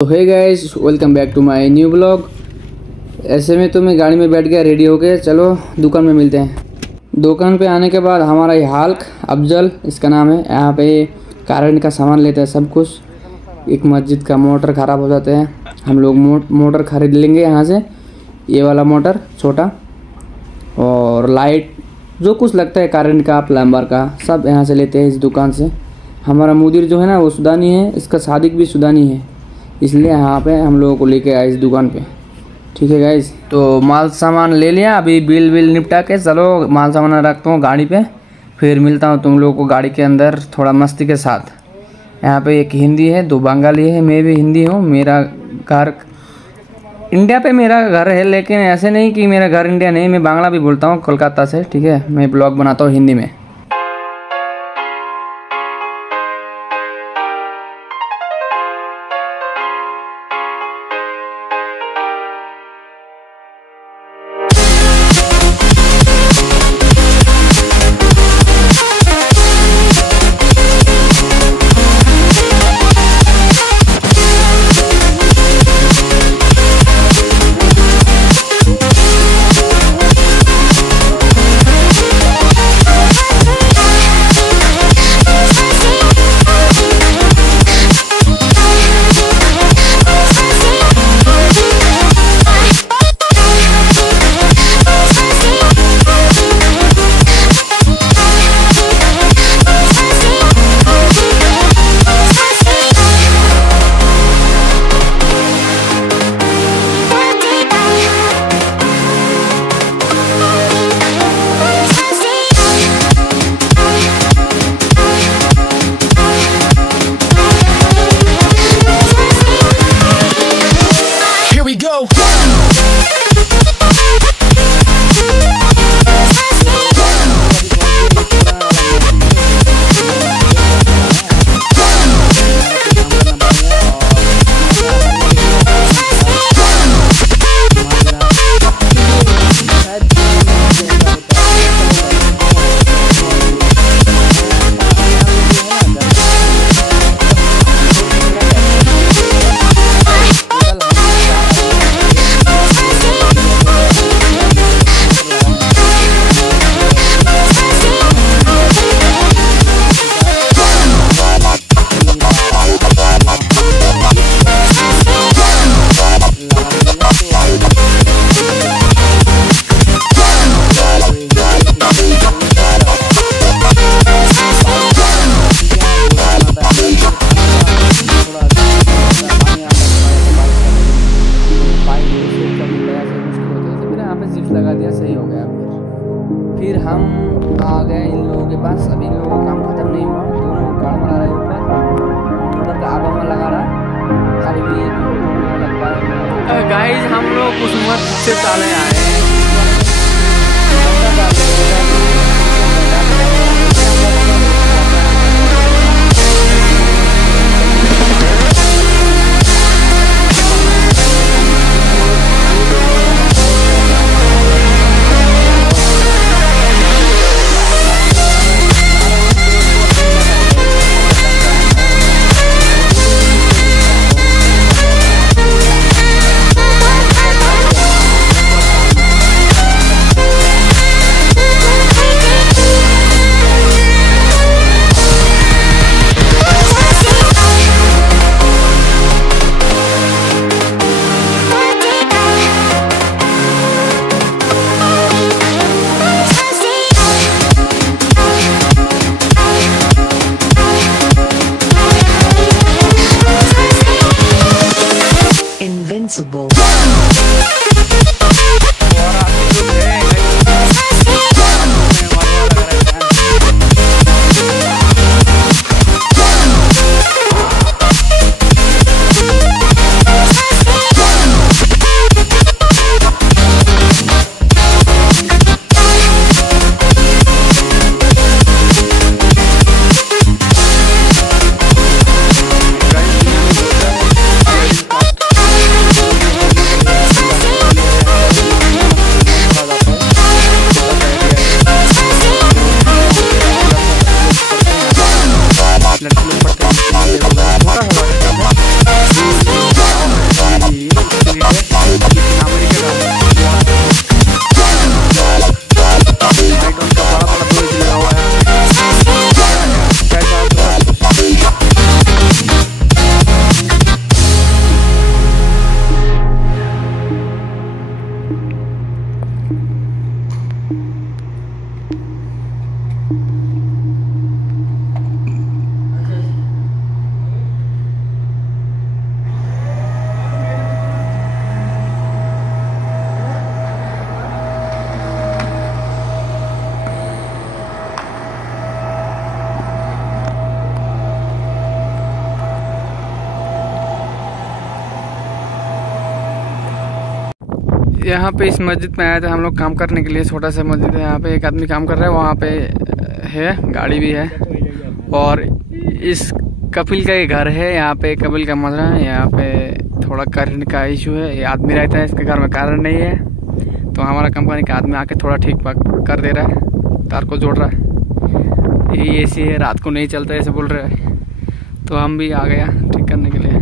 तो hey guys, welcome back to my new blog. ऐसे में तो मैं गाड़ी में बैठ गया रेडी होके। चलो दुकान में मिलते हैं। दुकान पे आने के बाद हमारा ये हाल्क अफजल इसका नाम है, यहाँ पे कारंट का सामान लेते हैं सब कुछ। एक मस्जिद का मोटर ख़राब हो जाते हैं, हम लोग मोटर ख़रीद लेंगे यहाँ से। ये वाला मोटर छोटा और लाइट जो कुछ लगता है कारंट का प्लम्बर का सब यहाँ से लेते हैं इस दुकान से। हमारा मुदीर जो है ना वो सुदानी है, इसका सादिक भी सुदानी है, इसलिए यहाँ पे हम लोगों को लेके आए इस दुकान पे। ठीक है गाइस, तो माल सामान ले लिया, अभी बिल निपटा के चलो माल सामान रखता हूँ गाड़ी पे, फिर मिलता हूँ तुम लोगों को गाड़ी के अंदर थोड़ा मस्ती के साथ। यहाँ पे एक हिंदी है, दो बंगाली है, मैं भी हिंदी हूँ। मेरा घर इंडिया पे मेरा घर है, लेकिन ऐसे नहीं कि मेरा घर इंडिया नहीं, मैं बांग्ला भी बोलता हूँ कोलकाता से। ठीक है, मैं ब्लॉग बनाता हूँ हिंदी में। लगा दिया, सही हो गया। फिर हम आ गए इन लोगों के पास। अभी इन लोगों का काम खत्म नहीं हुआ, दोनों कार बना रहे ऊपर, मोटर का आगा में लगा रहा। अभी गाइस हम लोग उस उम्र से साले आए हैं। Invincible. यहाँ पे इस मस्जिद में आए थे हम लोग काम करने के लिए। छोटा सा मस्जिद है, यहाँ पे एक आदमी काम कर रहा है, वहाँ पे है गाड़ी भी है। और इस कपिल का ये घर है, यहाँ पे कपिल का मजरा है। यहाँ पे थोड़ा करंट का इशू है, ये आदमी रहता है, इसके घर में कारण नहीं है, तो हमारा कंपनी का आदमी आके थोड़ा ठीक कर दे रहा है, तार को जोड़ रहा है। ये एसी है, रात को नहीं चलता ऐसे बोल रहे हैं, तो हम भी आ गया ठीक करने के लिए।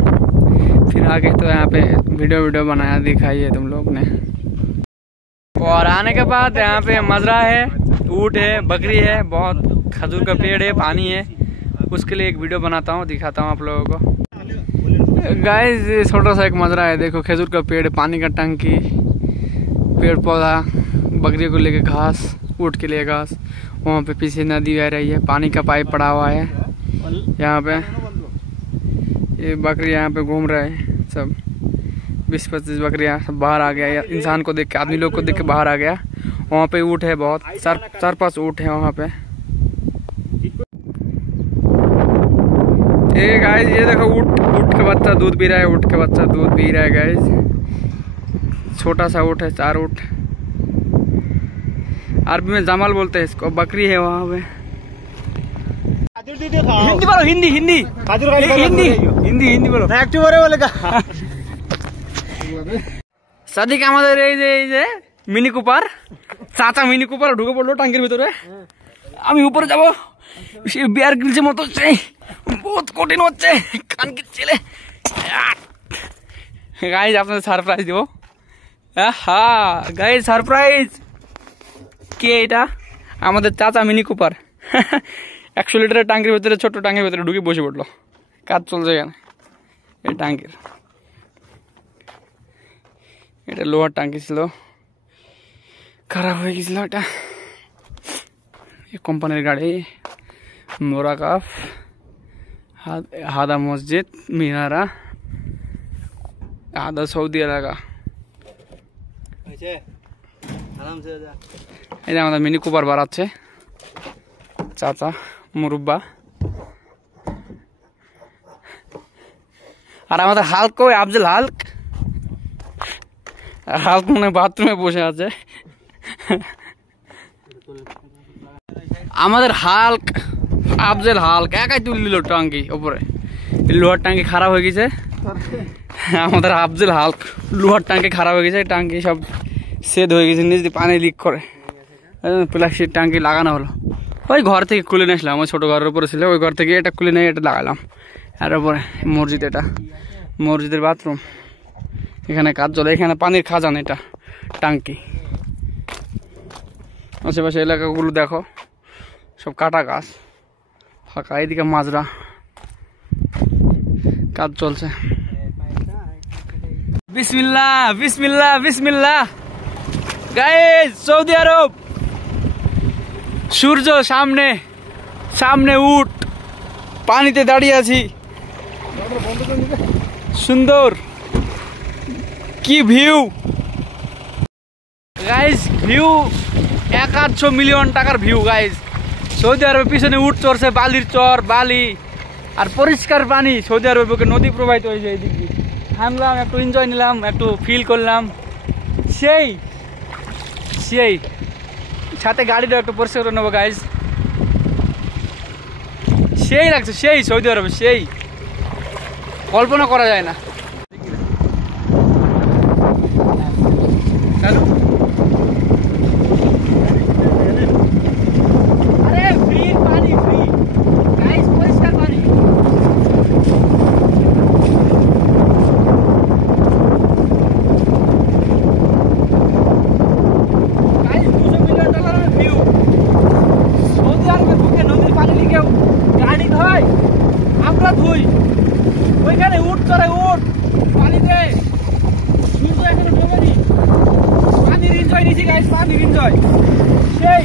फिर आगे तो यहाँ पे वीडियो बनाया, दिखाई है तुम लोग ने। और आने के बाद यहाँ पे मजरा है, ऊँट है, बकरी है, बहुत खजूर का पेड़ है, पानी है, उसके लिए एक वीडियो बनाता हूँ, दिखाता हूँ आप लोगों को। गाइस ये छोटा सा एक मजरा है, देखो खजूर का पेड़, पानी का टंकी, पेड़ पौधा, बकरी को लेके घास, ऊँट के लिए घास, वहाँ पे पीछे नदी बह रही है, पानी का पाइप पड़ा हुआ है। यहाँ पे ये बकरी यहाँ पे घूम रहा है, सब 20-25 बकरियाँ सब बाहर आ गया, इंसान को देख के, आदमी लोग को देख के बाहर आ गया। वहाँ पे ऊँट है, बहुत 4-5 ऊँट है वहाँ पे। ये गाइस ये देखो ऊँट का बच्चा दूध पी रहा है, ऊँट का बच्चा दूध पी रहा है गाइस। छोटा सा ऊँट है, 4 ऊँट। अरबी में जमल बोलते हैं इसको। बकरी है वहाँ पे। हिंदी बोलो, हिंदी हिंदी हिंदी हिंदी हिंदी बोलो। সাদিক আমাদের এই যে মিনি কুপার, চাচা মিনি কুপার ঢুকে পড়লো টাঙ্কির ভিতরে। আমি উপরে যাবো, সেই বিয়ার গ্রিলসের মতো হচ্ছে, বহুত কঠিন হচ্ছে, কান কি ছেলে। গাইজ আপনাদের সারপ্রাইজ দেবো। হ্যাঁ গাইজ সারপ্রাইজ। কে এটা? আমাদের চাচা মিনি কুপার 100 লিটারের টাঙ্কির ভিতরে, ছোট্ট টাঙ্কির ভিতরে ঢুকে বসে পড়লো। কাজ চলছে এখানে এই টাঙ্কির। এটা লোহার টাঙ্কি ছিল, খারাপ হয়ে গেছিল এটা। কোম্পানির গাড়ি, মোরাকাফ, হাদা মসজিদ, মিনারা, আদা সৌদি এলাকা। এই যে আমাদের মিনি কুপার বাড়াচ্ছে চাচা মুরব্বা। আর আমাদের হাল্ক, ওই আফজল হাল্ক, হাল্ক মনে বাথরুমে বসে আছে। আমাদের হাল্ক, আফজল হাল্ক একাই তুলে দিল টাঙ্কি উপরে। লোহার টাঙ্কি খারাপ হয়ে গেছে, আমাদের আফজল হাল্ক লোহার টাঙ্কি খারাপ হয়ে গেছে, টাঙ্কি সব সেদ হয়ে গেছে, নিচ দিয়ে পানি লিক করে। প্লাস্টিক টাঙ্কি লাগানো হলো, ওই ঘর থেকে খুলে নিয়ে আসলাম, ওই ছোটো ঘরের উপরে ছিল, ওই ঘর থেকে এটা খুলে নিয়ে এটা লাগালাম। আর উপরে মসজিদ, এটা মসজিদের বাথরুম, এখানে কাজ চলে, এখানে পানির খাজান, এটা টাঙ্কি। আশেপাশে এলাকাগুলো দেখো সব কাটা গাছ, ফাঁকা, এদিকে মাজরা, কাজ চলছে। বিসমিল্লাহ বিসমিল্লাহ বিসমিল্লাহ। গাইস সৌদি আরব, সূর্য সামনে, সামনে উট, পানিতে দাঁড়িয়ে আছি, সুন্দর কি ভিউ গাইস। ভিউ 100 মিলিয়ন টাকার ভিউ গাইস। সৌদি আরবের পিছনে উট চড়ছে, বালির চর, বালি আর পরিষ্কার পানি। সৌদি আরবের বুকে নদী প্রবাহিত হয়েছে, এই দিক দিয়ে থামলাম, একটু এনজয় নিলাম, একটু ফিল করলাম। সেই সেই সাথে গাড়িটা একটু পরিষ্কার করে নেবো গাইজ। সেই লাগছে, সেই সৌদি আরবে, সেই কল্পনা করা যায় না। আরে ফ্রি পানি, ফ্রি গাইজ, পরিষ্কার পানি। ওইখানে উঠ চড়ে, উঠ পানিতে, সূর্য এখানে ডোবেনি, পানির এনজয় নিছি গাইস, পানির এনজয় সেই।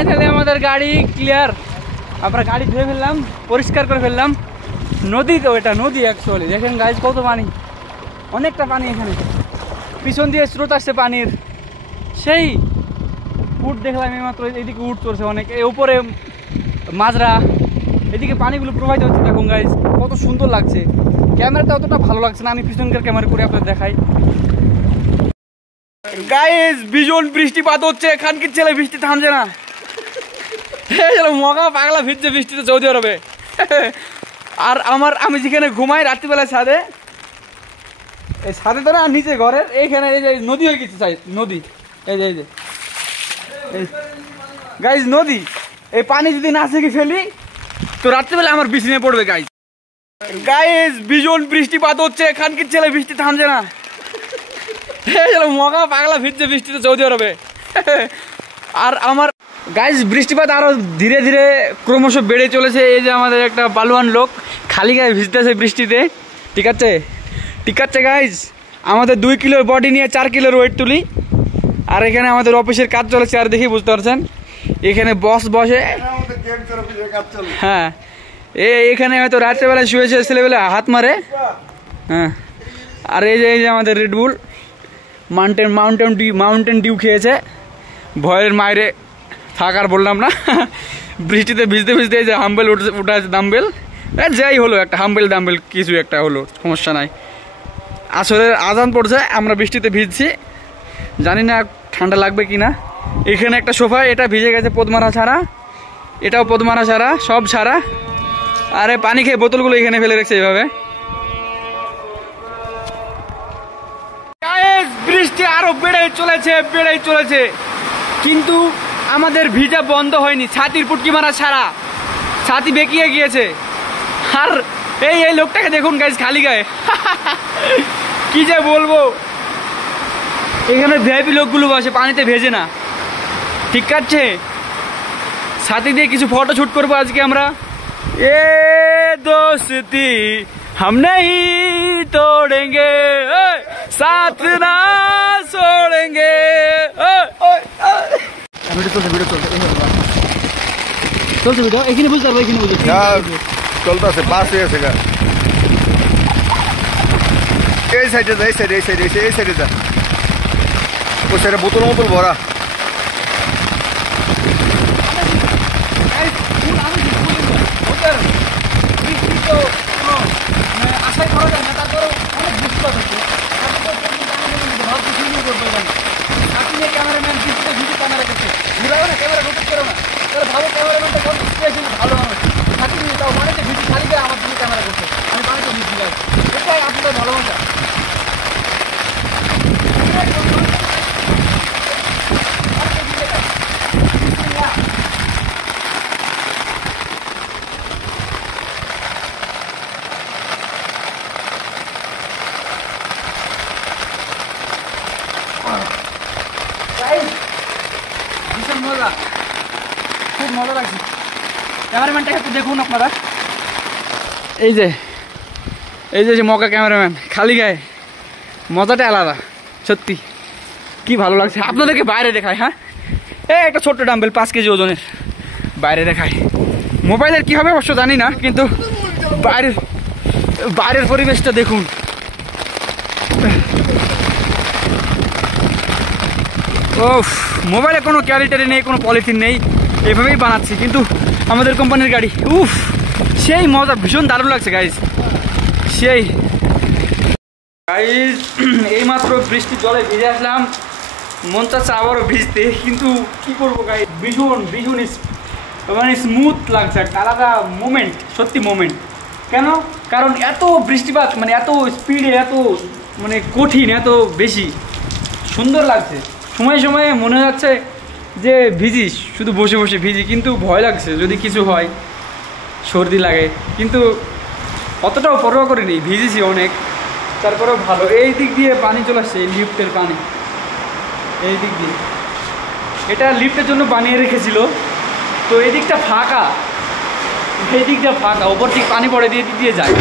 ফাইনালি আমাদের গাড়ি ক্লিয়ার। আমরা গাড়ি ধুয়ে ফেললাম, পরিষ্কার করে ফেললাম। নদী তো, এটা নদী অ্যাকচুয়ালি। দেখেন গাইজ কত পানি, অনেকটা পানি এখানে। পিছন দিয়ে স্রোত আসছে পানির। সেই উট দেখলাম এইমাত্র, এদিকে উট চলছে অনেক, এই উপরে মাজরা, এদিকে পানিগুলো প্রবাহিত হচ্ছে। দেখুন গাইজ কত সুন্দর লাগছে। ক্যামেরাটা অতটা ভালো লাগছে না, আমি পিছনকার ক্যামেরা করে আপনাদের দেখাই। গাইজ ভীষণ বৃষ্টিপাত হচ্ছে, খানকির ছেলে বৃষ্টি থামছে না। মগা পাগলা ভিজছে বৃষ্টিতে সৌদি আরবে। আর আমি যেখানে ঘুমাই রাত্রিবেলা ছাদে, এই ছাদে তো না, নিচে ঘরের এইখানে এই যে নদী হয়ে গেছে, নদী এই যে গাইজ নদী। এই পানি যদি না থেকে ফেলি তো রাত্রিবেলা আমার বিছানে পড়বে গাইজ। গাইজ ভীষণ বৃষ্টিপাত হচ্ছে, খানকির ছেলে বৃষ্টি থামছে না। মগা পাগলা ভিজছে বৃষ্টিতে সৌদি আরবে। আর গাইজ বৃষ্টিপাত আরো ধীরে ধীরে ক্রমশ বেড়ে চলেছে। এই যে আমাদের একটা পালুয়ান লোক খালি গায়ে ভিজতেছে বৃষ্টিতে। ঠিক আছে গাইজ, আমাদের 2 কিলোর বডি নিয়ে 4 কিলোর ওয়েট তুলি। আর এখানে আমাদের অফিসের কাজ চলেছে, আর দেখি বুঝতে পারছেন এখানে বস বসে। হ্যাঁ, এখানে হয়তো রাত্রেবেলা শুয়েছে ছেলেবেলা হাত মারে। হ্যাঁ, আর এই যে আমাদের রেডবুল মাউন্টেন ডিউ খেয়েছে। ভয়ের মায়েরে থাকার বললাম না। বৃষ্টিতে ভিজতে ভিজতে এই যে হাম্বেল উঠে আছে, ডাম্বেল যাই হলো, একটা হাম্বেল ডাম্বেল কিছু একটা হলো, সমস্যা নাই। আসলে আজান পড়ছে, আমরা বৃষ্টিতে ভিজছি, জানি না ঠান্ডা লাগবে কি না। এখানে একটা সোফা, এটা ভিজে গেছে পদ্মারা ছাড়া, এটাও পদ্মারা ছাড়া, সব ছাড়া। আরে পানি খেয়ে বোতলগুলো এখানে ফেলে রেখেছে এইভাবে। বৃষ্টি আরো বেড়ে চলেছে, কিন্তু আমাদের ভিজা বন্ধ হয়নি। ছাতির পুটকি মারা ছাড়া, ছাতি বেঁকিয়ে গিয়েছে। আর এই লোকটাকে দেখুন গাইজ খালি গায়ে। কি যে বলবো, এখানে ভিআইপি লোকগুলো বসে, পানিতে ভেজে না। ঠিক আছে, ছাতি দিয়ে কিছু ফটো শুট করবো আজকে আমরা। এ দোস্তি हम नहीं तोड़ेंगे, साथ ना छोड़ेंगे। ভিডিও এখানে বুঝতে পারবো, এখানে বুঝতে চলতেছে, পাস হয়ে গেছে। এই সাইডে যা, এই সাইডে যা, ওই সাইডে বোতল ভরা। আশাই করা যায় না, তারপরে অনেক বৃষ্টিপাত হচ্ছে। আপনি ক্যামেরাম্যান ভিডিও ক্যামেরা করছে, ঘুরাও না, ক্যামেরা রোটেট করো না, তাহলে ভালো ক্যামেরাম্যানটা কত সিচুয়েশন ভালো মানুষ থাকি নিয়ে তাও অনেকে ভিডিও খালি করে আমার দিকে ক্যামেরা করছে, আমি পানিতে ভিডিও যাই, এটাই আপনাদের ভালোবাসা। খুব মজা লাগছে। ক্যামেরাম্যানটাকে একটু দেখুন আপনারা, এই যে মকা ক্যামেরাম্যান খালি গায়ে, মজাটা আলাদা সত্যি। কি ভালো লাগছে, আপনাদেরকে বাইরে দেখায়। হ্যাঁ, একটা ছোট্ট ডাম্বেল 5 কেজি ওজনের বাইরে দেখায়। মোবাইলের কি হবে অবশ্য জানি না, কিন্তু বাইরের পরিবেশটা দেখুন। মোবাইলে কোনো ক্যারিটারি নেই, কোনো পলিথিন নেই, এভাবেই বানাচ্ছি, কিন্তু আমাদের কোম্পানির গাড়ি। সেই মজা, ভীষণ দারুণ লাগছে গাইজ। এইমাত্র বৃষ্টির জলে ভিজে আসলাম, মন চাচ্ছে আবারও ভিজতে, কিন্তু কি করবো গাইজ, ভীষণ মানে স্মুথ লাগছে, একটা আলাদা মোমেন্ট, সত্যি মোমেন্ট। কেন? কারণ এত বৃষ্টিপাত, মানে এত স্পিডে, এত মানে কঠিন, এত বেশি সুন্দর লাগছে। সময়ে সময়ে মনে যাচ্ছে যে ভিজি, শুধু বসে বসে ভিজি, কিন্তু ভয় লাগছে যদি কিছু হয়, সর্দি লাগে, কিন্তু অতটাও পরোয়া করিনি, ভিজেছি অনেক, তারপরেও ভালো। এই দিক দিয়ে পানি চলে আসছে, এই লিফটের পানি, এই দিক দিয়ে, এটা লিফটের জন্য বানিয়ে রেখেছিল, তো এই দিকটা ফাঁকা, এই দিকটা ফাঁকা, ওপর দিক পানি পড়ে দিয়ে দিক দিয়ে যায়।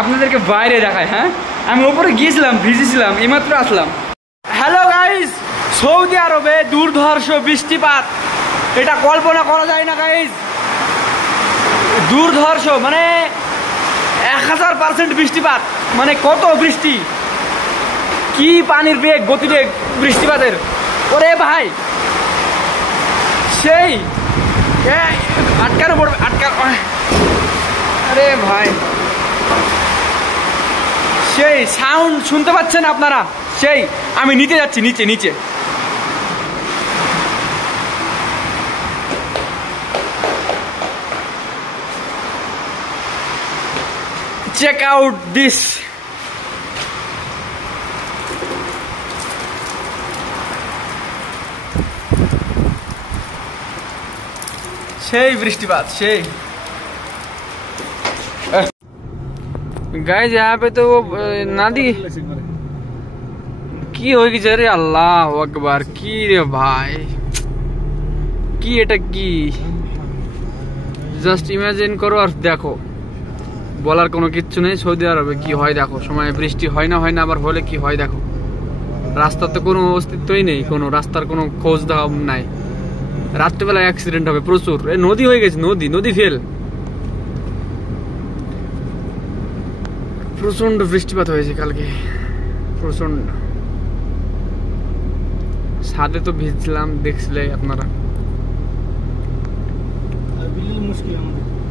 আপনাদেরকে বাইরে দেখায়। হ্যাঁ, আমি ওপরে গিয়েছিলাম, ভিজেছিলাম, এইমাত্র আসলাম। হ্যালো গাইস, সৌদি আরবে দুর্ধর্ষ বৃষ্টিপাত, এটা কল্পনা করা যায় না গাইজ, দুর্ধর্ষ, মানে 1000% বৃষ্টিপাত, মানে কত বৃষ্টি, কি পানির বেগ, গতিবেগ বৃষ্টিপাতের। ওরে ভাই সেই আটকানো পড়বে, আরে ভাই সেই সাউন্ড শুনতে পাচ্ছেন আপনারা? সেই আমি নিচে যাচ্ছি, নিচে নিচে। চেক আউট দিস, সেই বৃষ্টিপাত, সেই गाइस यहाँ पे तो वो नदी की होगी। रे अल्लाह अकबर, की रे भाई, की এটা কি, জাস্ট ইমাজিন করো আর দেখো, বলার কোনো কিচ্ছু নেই। সৌদি আরবে কি হয় দেখো, সময় বৃষ্টি হয় না, আবার হলে কি হয় দেখো। রাস্তার তো কোনো অস্তিত্বই নেই, কোনো রাস্তার কোনো খোঁজ দাও নাই। রাত্রিবেলা অ্যাক্সিডেন্ট হবে প্রচুর। নদী হয়ে গেছে, নদী ফেল। প্রচন্ড বৃষ্টিপাত হয়েছে কালকে, প্রচন্ড। ছাদে তো ভিজলাম, দেখছিলে আপনারা।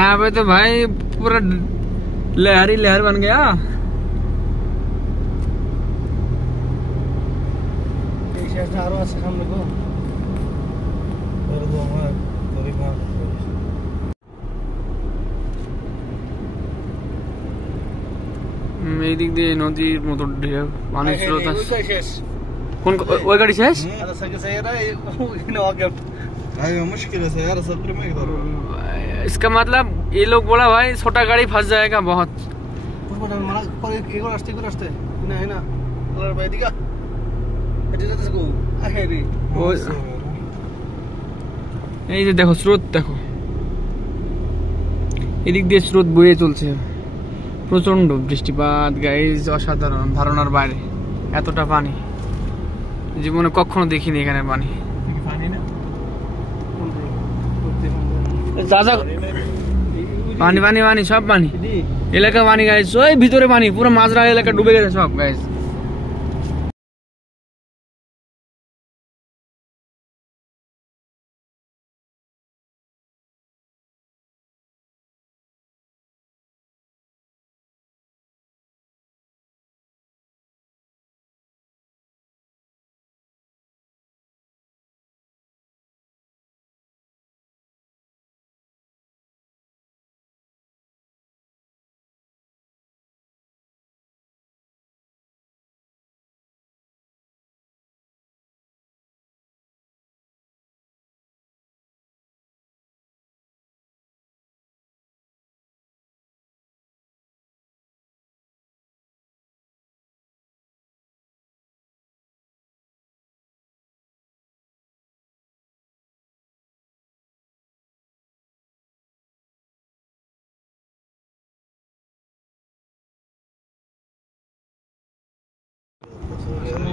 यहाँ पे तो भाई पूरा लहर बन गया। এই দিক দিয়ে নদীর মতো পানির স্রোত আসছে। কোন ওই গাড়ি শেষ? इसका मतलब ये लोग बोला भाई छोटा गाड़ी फंस जाएगा बहुत। এই যে দেখো স্রোত, দেখো এদিক দিয়ে স্রোত বয়ে চলছে। প্রচন্ড বৃষ্টিপাত গাইজ, অসাধারণ, ধারণার বাইরে। এতটা পানি জীবনে কখনো দেখিনি এখানে। পানি পানি পানি পানি সব পানি, এলাকা পানি গাইজ, ওই ভিতরে পানি, পুরো মাজরা এলাকা ডুবে গেছে সব গাইজ।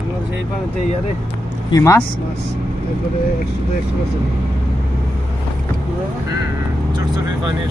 আমরা সেই পানিতে ইয়ারে কি মাছ তারপরে 100 ছোট ছোট পানি।